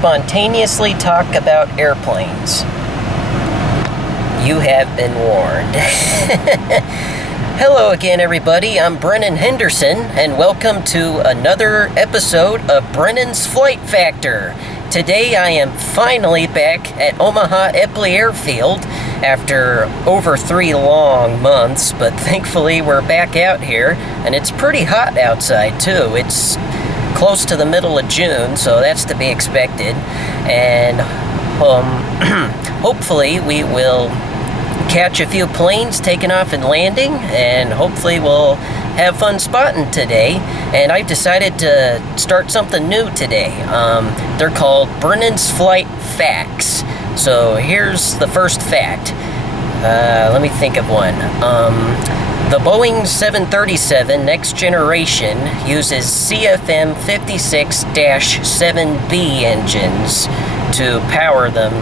spontaneously talk about airplanes. You have been warned. Hello again, everybody. I'm Brennan Henderson, and welcome to another episode of Brennan's Flight Factor. Today I am finally back at Omaha Eppley Airfield after over 3 long months, but thankfully we're back out here, and it's pretty hot outside too. It's close to the middle of June, so that's to be expected, and hopefully we will catch a few planes taking off and landing, and hopefully we'll have fun spotting today. And I've decided to start something new today. They're called Brennan's Flight Facts. So here's the first fact. Let me think of one. The Boeing 737 Next Generation uses CFM 56-7B engines to power them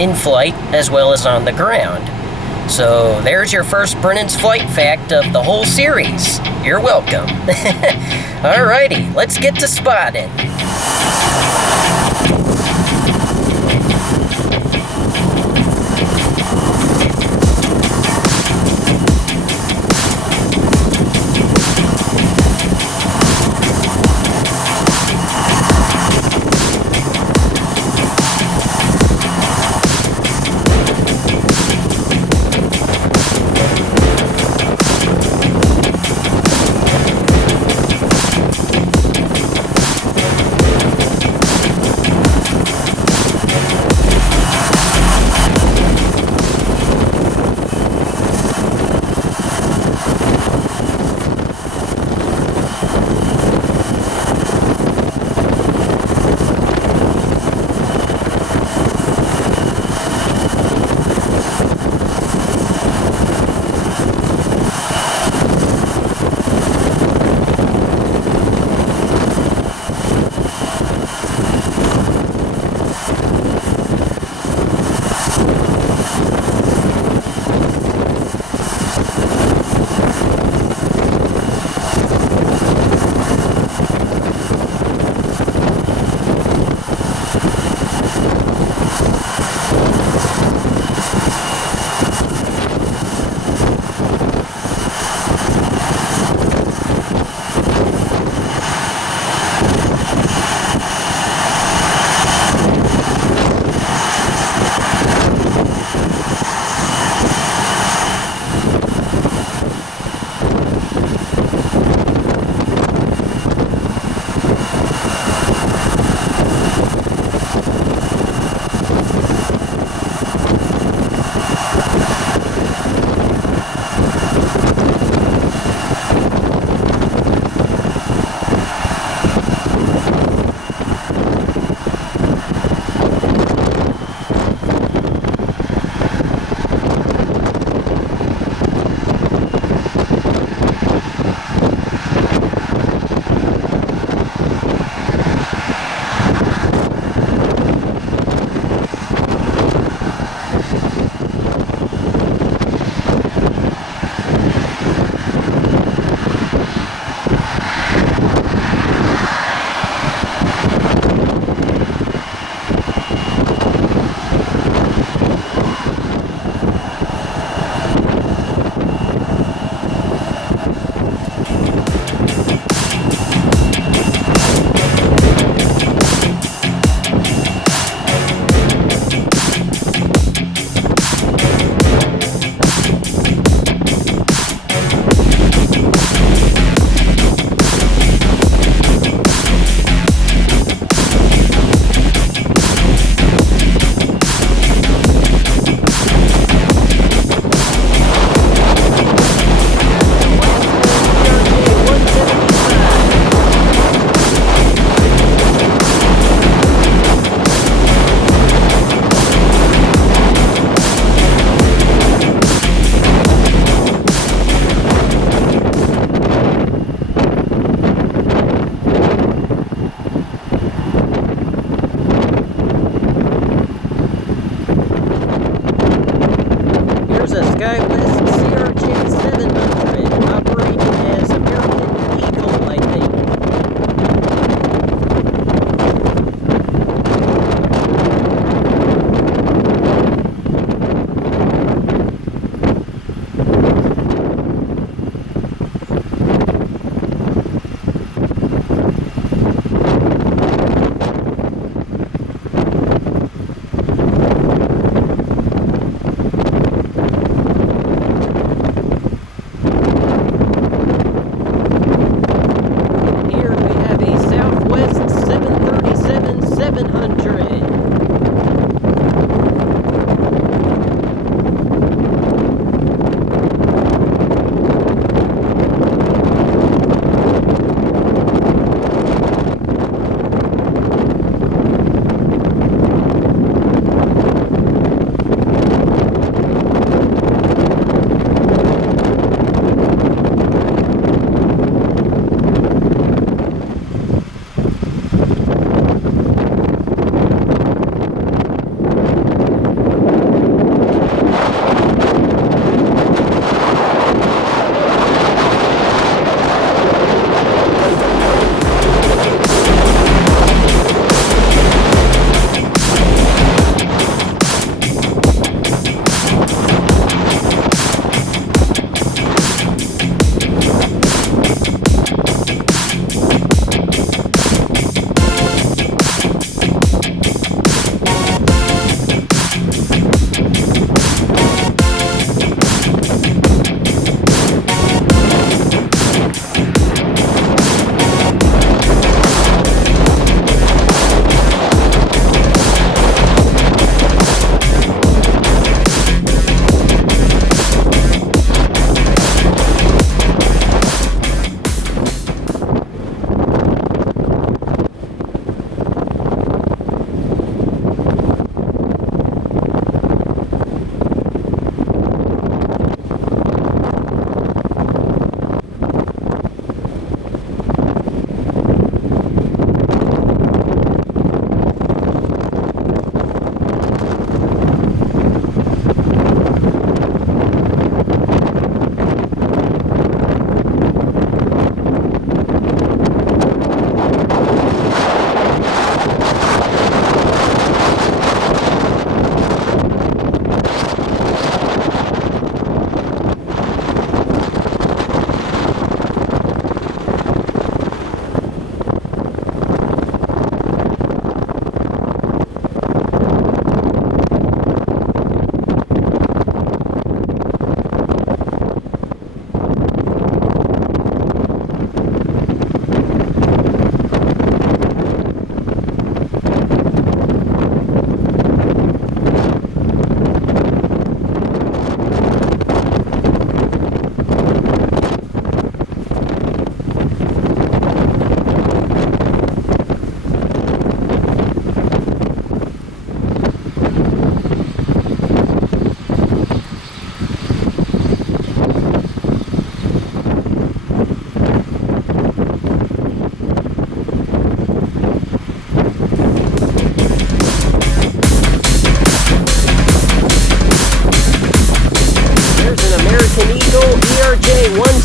in flight as well as on the ground. So there's your first Brennan's Flight Fact of the whole series. You're welcome. Alrighty, let's get to spotting.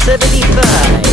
75.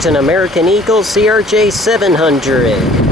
There's an American Eagle CRJ 700.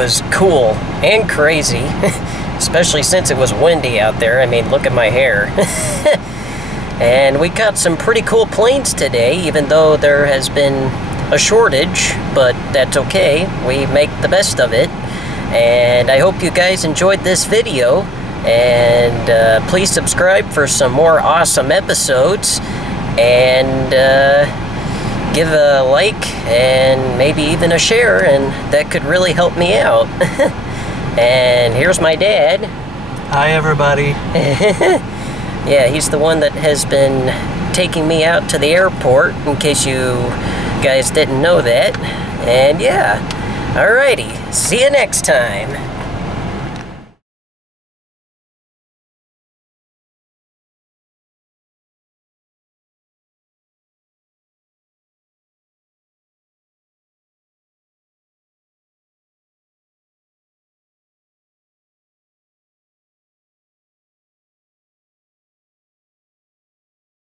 was cool and crazy, especially since it was windy out there. I mean, look at my hair. And we caught some pretty cool planes today, even though there has been a shortage, but that's okay. We make the best of it. And I hope you guys enjoyed this video. And please subscribe for some more awesome episodes. And give a like and maybe even a share, and that could really help me out. And here's my dad. Hi, everybody. Yeah, he's the one that has been taking me out to the airport, in case you guys didn't know that. And yeah, alrighty, see you next time.